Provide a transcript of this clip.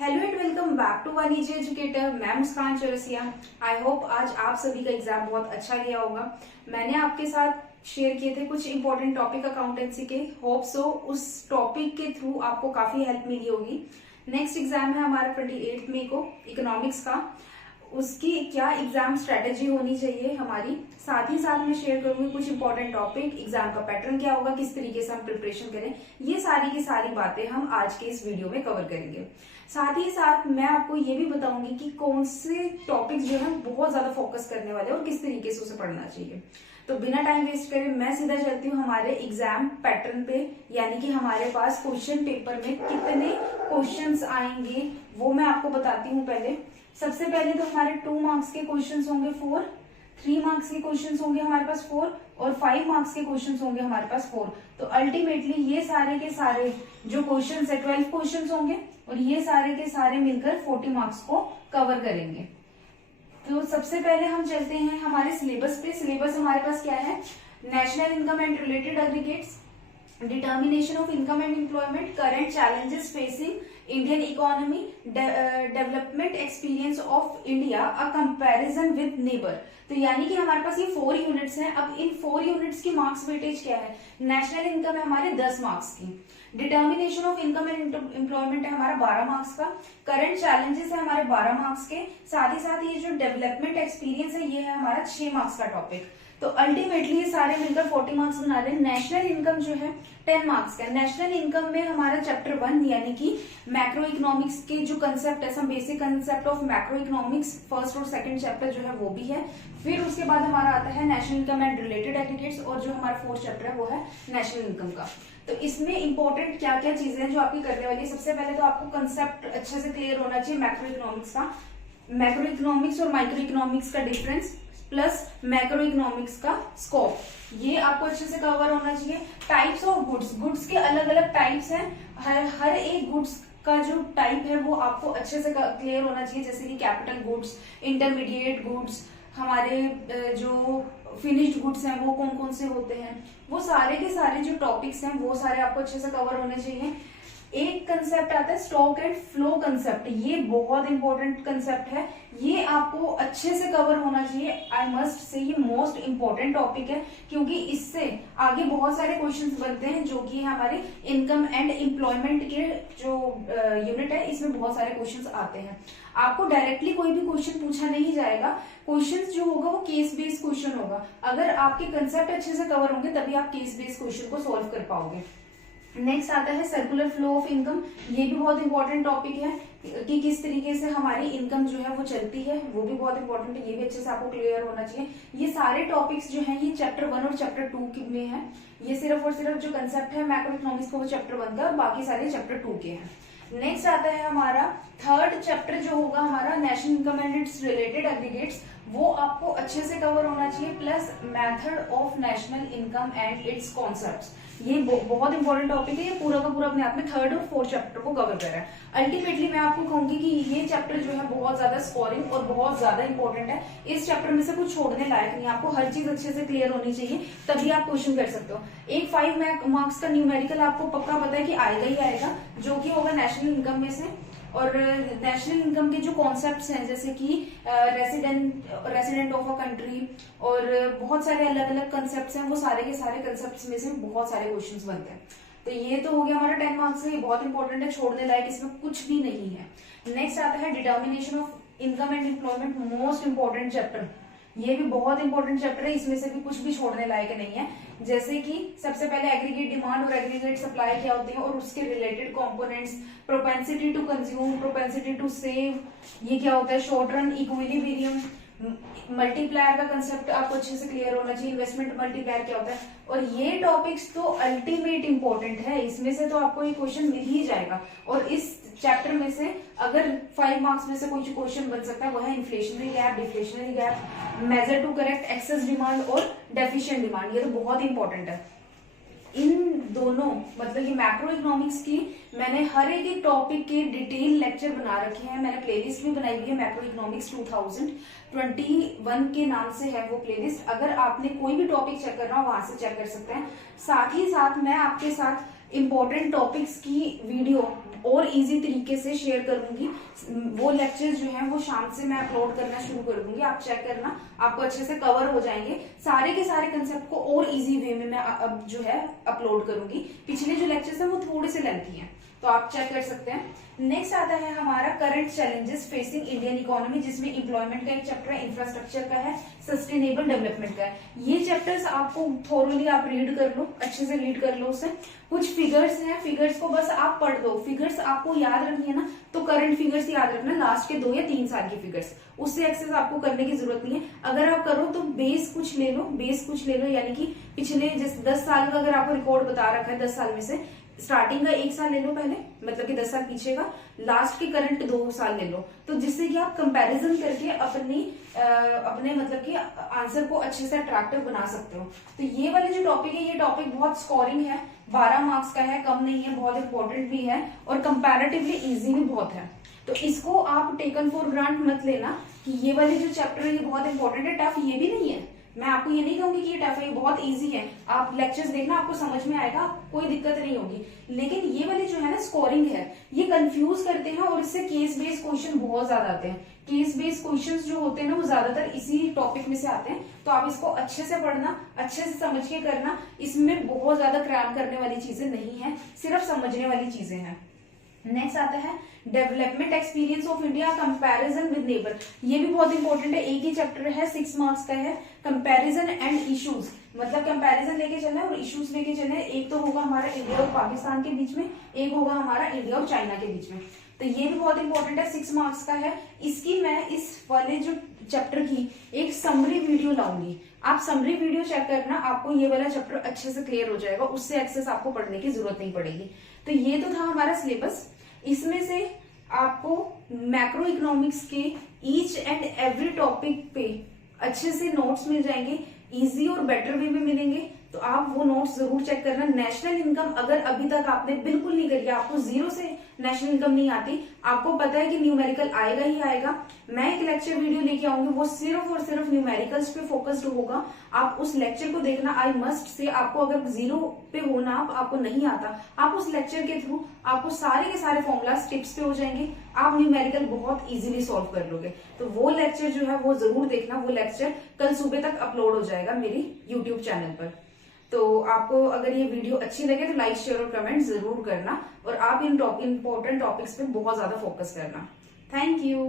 Hello and welcome back to Vanijya educator. मैं Muskan Chaurasia. I hope आज आप सभी का एग्जाम बहुत अच्छा गया होगा। मैंने आपके साथ शेयर किए थे कुछ इंपॉर्टेंट टॉपिक अकाउंटेंसी के। होप सो उस टॉपिक के थ्रू आपको काफी हेल्प मिली होगी। नेक्स्ट एग्जाम है हमारा 28 मई को इकोनॉमिक्स का। उसकी क्या एग्जाम स्ट्रेटेजी होनी चाहिए हमारी, साथ ही साथ मैं शेयर करूंगी कुछ इंपॉर्टेंट टॉपिक, एग्जाम का पैटर्न क्या होगा, किस तरीके से हम प्रिपरेशन करें। ये सारी की सारी बातें हम आज के इस वीडियो में कवर करेंगे। साथ ही साथ मैं आपको ये भी बताऊंगी कि कौन से टॉपिक्स जो है बहुत ज्यादा फोकस करने वाले हैं और किस तरीके से उसे पढ़ना चाहिए। तो बिना टाइम वेस्ट करे मैं सीधा चलती हूँ हमारे एग्जाम पैटर्न पे, यानी कि हमारे पास क्वेश्चन पेपर में कितने क्वेश्चंस आएंगे वो मैं आपको बताती हूँ। पहले सबसे पहले तो हमारे 2 मार्क्स के क्वेश्चंस होंगे 4, 3 मार्क्स के क्वेश्चंस होंगे हमारे पास 4 और 5 मार्क्स के क्वेश्चंस होंगे हमारे पास 4। तो अल्टीमेटली ये सारे के सारे जो क्वेश्चंस है 12 क्वेश्चंस होंगे और ये सारे के सारे मिलकर 40 मार्क्स को कवर करेंगे। तो सबसे पहले हम चलते हैं हमारे सिलेबस पे। सिलेबस हमारे पास क्या है? National income and related aggregates, determination of income and employment, current challenges facing Indian economy, development experience of India, a comparison with neighbour. तो यानी कि हमारे पास ये 4 यूनिट्स हैं। अब इन 4 यूनिट्स की मार्क्स वेटेज क्या है? नेशनल इनकम है हमारे 10 मार्क्स की, determination of income and employment है हमारा 12 मार्क्स का, करंट चैलेंजेस है हमारे 12 मार्क्स के, साथ ही साथ ये जो डेवलपमेंट एक्सपीरियंस है ये है हमारा 6 मार्क्स का टॉपिक। तो अल्टीमेटली ये सारे मिलकर 40 मार्क्स बना रहे हैं। नेशनल इनकम जो है 10 मार्क्स का। नेशनल इनकम में हमारा चैप्टर 1 यानी कि मैक्रो इकोनॉमिक्स के जो कंसेप्ट है, some basic concept of macro economics, first और सेकंड चैप्टर जो है वो भी है। फिर उसके बाद हमारा आता है national income and related aggregates और जो हमारा 4th चैप्टर है वो है नेशनल इनकम का। तो इसमें इंपॉर्टेंट क्या क्या चीजें हैं जो आपकी करने वाली है? सबसे पहले तो आपको कंसेप्ट अच्छे से क्लियर होना चाहिए मैक्रो इकोनॉमिक्स का, मैक्रो इकोनॉमिक्स और माइक्रो इकोनॉमिक्स का डिफरेंस प्लस मैक्रो इकोनॉमिक्स का स्कोप, ये आपको अच्छे से कवर होना चाहिए। टाइप्स ऑफ गुड्स, गुड्स के अलग अलग टाइप्स हैं। हर एक गुड्स का जो टाइप है वो आपको अच्छे से क्लियर होना चाहिए, जैसे कि कैपिटल गुड्स, इंटरमीडिएट गुड्स, हमारे जो फिनिश्ड गुड्स हैं वो कौन कौन से होते हैं, वो सारे के सारे जो टॉपिक्स हैं वो सारे आपको अच्छे से कवर होने चाहिए। एक कंसेप्ट आता है स्टॉक एंड फ्लो कंसेप्ट, ये बहुत इंपॉर्टेंट कंसेप्ट है, ये आपको अच्छे से कवर होना चाहिए। आई मस्ट से ये मोस्ट इंपॉर्टेंट टॉपिक है क्योंकि इससे आगे बहुत सारे क्वेश्चंस बनते हैं जो कि हमारे इनकम एंड एम्प्लॉयमेंट के जो यूनिट है इसमें बहुत सारे क्वेश्चंस आते हैं। आपको डायरेक्टली कोई भी क्वेश्चन पूछा नहीं जाएगा, क्वेश्चंस जो होगा वो केस बेस्ड क्वेश्चन होगा। अगर आपके कंसेप्ट अच्छे से कवर होंगे तभी आप केस बेस्ड क्वेश्चन को सोल्व कर पाओगे। नेक्स्ट आता है सर्कुलर फ्लो ऑफ इनकम, ये भी बहुत इंपॉर्टेंट टॉपिक है कि किस तरीके से हमारी इनकम जो है वो चलती है, वो भी बहुत इंपॉर्टेंट है, ये भी अच्छे से आपको क्लियर होना चाहिए। ये सारे टॉपिक्स जो हैं ये चैप्टर 1 और चैप्टर 2 में है। ये सिर्फ और सिर्फ जो कंसेप्ट है मैक्रो इकोनॉमिक्स का वो चैप्टर 1 का और बाकी सारे चैप्टर 2 के हैं। नेक्स्ट आता है हमारा 3rd चैप्टर जो होगा हमारा national income and it's related aggregates, वो आपको अच्छे से कवर होना चाहिए, plus method of national income and it's concepts. ये बहुत इंपॉर्टेंट टॉपिक है, ये पूरा का पूरा अपने आप में 3rd और 4th चैप्टर को कवर कर रहा है। अल्टीमेटली मैं आपको कहूंगी कि ये चैप्टर जो है बहुत ज्यादा स्कोरिंग और बहुत ज्यादा इंपॉर्टेंट है। इस चैप्टर में से कुछ छोड़ने लायक नहीं, आपको हर चीज अच्छे से क्लियर होनी चाहिए तभी आप क्वेश्चन कर सकते हो। एक 5 मार्क्स का न्यूमेरिकल आपको पक्का पता है कि आएगा ही आएगा, जो कि होगा नेशनल इनकम में से। और नेशनल इनकम के जो कॉन्सेप्ट्स हैं जैसे कि रेसिडेंट ऑफ अ कंट्री और बहुत सारे अलग अलग कंसेप्ट्स हैं, वो सारे के सारे कंसेप्ट्स में से बहुत सारे क्वेश्चंस बनते हैं। तो ये तो हो गया हमारा 10 मार्क्स है, ये बहुत इंपॉर्टेंट है, छोड़ने लायक इसमें कुछ भी नहीं है। नेक्स्ट आता है determination of income and employment, most important chapter, ये भी बहुत इंपॉर्टेंट चैप्टर है, इसमें से भी कुछ भी छोड़ने लायक नहीं है। जैसे कि सबसे पहले एग्रीगेट डिमांड और एग्रीगेट सप्लाई क्या होती है और उसके related components, propensity to consume, propensity to save, ये क्या होता है, शॉर्ट रन इक्विलिब्रियम, मल्टीप्लायर का कंसेप्ट आपको अच्छे से क्लियर होना चाहिए, इन्वेस्टमेंट मल्टीप्लायर क्या होता है। और ये टॉपिक्स तो अल्टीमेट इंपॉर्टेंट है, इसमें से तो आपको ये क्वेश्चन मिल ही जाएगा। और इस चैप्टर में से अगर 5 मार्क्स में से कोई क्वेश्चन बन सकता है वो है inflationary gap, deflationary gap, measure to correct excess demand और डेफिशिएंट डिमांड, ये तो बहुत इंपॉर्टेंट है। इन दोनों मतलब कि मैक्रो इकोनॉमिक्स की मैंने हर एक टॉपिक के डिटेल लेक्चर बना रखे हैं, मैंने प्लेलिस्ट भी बनाई हुई है, मैक्रो इकोनॉमिक्स 2021 के नाम से है वो प्लेलिस्ट। अगर आपने कोई भी टॉपिक चेक करना हो वहां से चेक कर सकते हैं। साथ ही साथ मैं आपके साथ इम्पोर्टेंट टॉपिक्स की वीडियो और इजी तरीके से शेयर करूंगी। वो लेक्चर्स जो हैं वो शाम से मैं अपलोड करना शुरू कर दूंगी, आप चेक करना, आपको अच्छे से कवर हो जाएंगे। सारे के सारे कंसेप्ट को और इजी वे में मैं अब जो है अपलोड करूंगी। पिछले जो लेक्चर्स हैं वो थोड़े से लेंथी हैं, तो आप चेक कर सकते हैं। नेक्स्ट आता है हमारा current challenges facing Indian economy, जिसमें इंप्लॉयमेंट का एक चैप्टर है, इंफ्रास्ट्रक्चर का है, सस्टेनेबल डेवलपमेंट का है। ये चैप्टर्स आपको थोरोली आप रीड कर लो, अच्छे से रीड कर लो उसे। कुछ फिगर्स हैं, फिगर्स को बस आप पढ़ दो। फिगर्स आपको याद रखनी है ना, तो करंट फिगर्स याद रखना, लास्ट के 2 या 3 साल की फिगर्स, उससे एक्सेस आपको करने की जरूरत नहीं है। अगर आप करो तो बेस कुछ ले लो, बेस कुछ ले लो, यानी कि पिछले जिस 10 साल का अगर आपको रिकॉर्ड बता रखा है, 10 साल में से स्टार्टिंग का 1 साल ले लो पहले, मतलब कि 10 साल पीछे का, लास्ट के करंट 2 साल ले लो, तो जिससे कि आप कंपैरिजन करके अपने मतलब कि आंसर को अच्छे से अट्रैक्टिव बना सकते हो। तो ये वाले जो टॉपिक है, ये टॉपिक बहुत स्कोरिंग है, 12 मार्क्स का है, कम नहीं है, बहुत इंपॉर्टेंट भी है और कंपैरेटिवली इजी भी बहुत है। तो इसको आप टेकन फॉर ग्रांट मत लेना कि ये वाले जो चैप्टर है ये बहुत इंपॉर्टेंट है। टफ ये भी नहीं है, मैं आपको ये नहीं कहूंगी कि ये टफ है, ये बहुत इजी है। आप लेक्चर्स देखना, आपको समझ में आएगा, कोई दिक्कत नहीं होगी। लेकिन ये वाले जो है ना स्कोरिंग है, ये कंफ्यूज करते हैं और इससे केस बेस्ड क्वेश्चन बहुत ज्यादा आते हैं। केस बेस्ड क्वेश्चंस जो होते हैं ना वो ज्यादातर इसी टॉपिक में से आते हैं। तो आप इसको अच्छे से पढ़ना, अच्छे से समझ के करना। इसमें बहुत ज्यादा क्रैम करने वाली चीजें नहीं है, सिर्फ समझने वाली चीजें हैं। नेक्स्ट आता है development experience of India, comparison with neighbour. ये भी बहुत इंपॉर्टेंट है, एक ही चैप्टर है, 6 मार्क्स का है। कंपैरिजन एंड इश्यूज, मतलब कंपैरिजन लेके चलना है और इश्यूज लेके चलना है। एक तो होगा हमारा इंडिया और पाकिस्तान के बीच में, एक होगा हमारा इंडिया और चाइना के बीच में। तो ये भी बहुत इंपॉर्टेंट है, 6 मार्क्स का है। इसकी मैं इस वाले जो चैप्टर की एक समरी वीडियो लाऊंगी, आप समरी वीडियो चेक करना, आपको ये वाला चैप्टर अच्छे से क्लियर हो जाएगा, उससे एक्सेस आपको पढ़ने की जरूरत नहीं पड़ेगी। तो ये तो था हमारा सिलेबस। इसमें से आपको मैक्रो इकोनॉमिक्स के ईच एंड एवरी टॉपिक पे अच्छे से नोट्स मिल जाएंगे, इजी और बेटर वे में मिलेंगे। तो आप वो नोट्स जरूर चेक करना। नेशनल इनकम अगर अभी तक आपने बिल्कुल नहीं करी, आपको 0 से नेशनल इनकम नहीं आती, आपको पता है कि न्यूमेरिकल आएगा ही आएगा, मैं एक लेक्चर वीडियो लेके आऊंगी, वो सिर्फ और सिर्फ न्यूमेरिकल्स पे फोकस्ड होगा। आप उस लेक्चर को देखना। आई मस्ट से आपको अगर 0 पे होना आपको नहीं आता, आप उस लेक्चर के थ्रू आपको सारे के सारे फॉर्मूलाज टिप्स पे हो जाएंगे, आप न्यूमेरिकल बहुत इजीली सॉल्व कर लोगे। तो वो लेक्चर जो है वो जरूर देखना। वो लेक्चर कल सुबह तक अपलोड हो जाएगा मेरी यूट्यूब चैनल पर। तो आपको अगर ये वीडियो अच्छी लगे तो लाइक, शेयर और कमेंट जरूर करना और आप इन इम्पोर्टेंट टॉपिक्स पे बहुत ज्यादा फोकस करना। Thank you.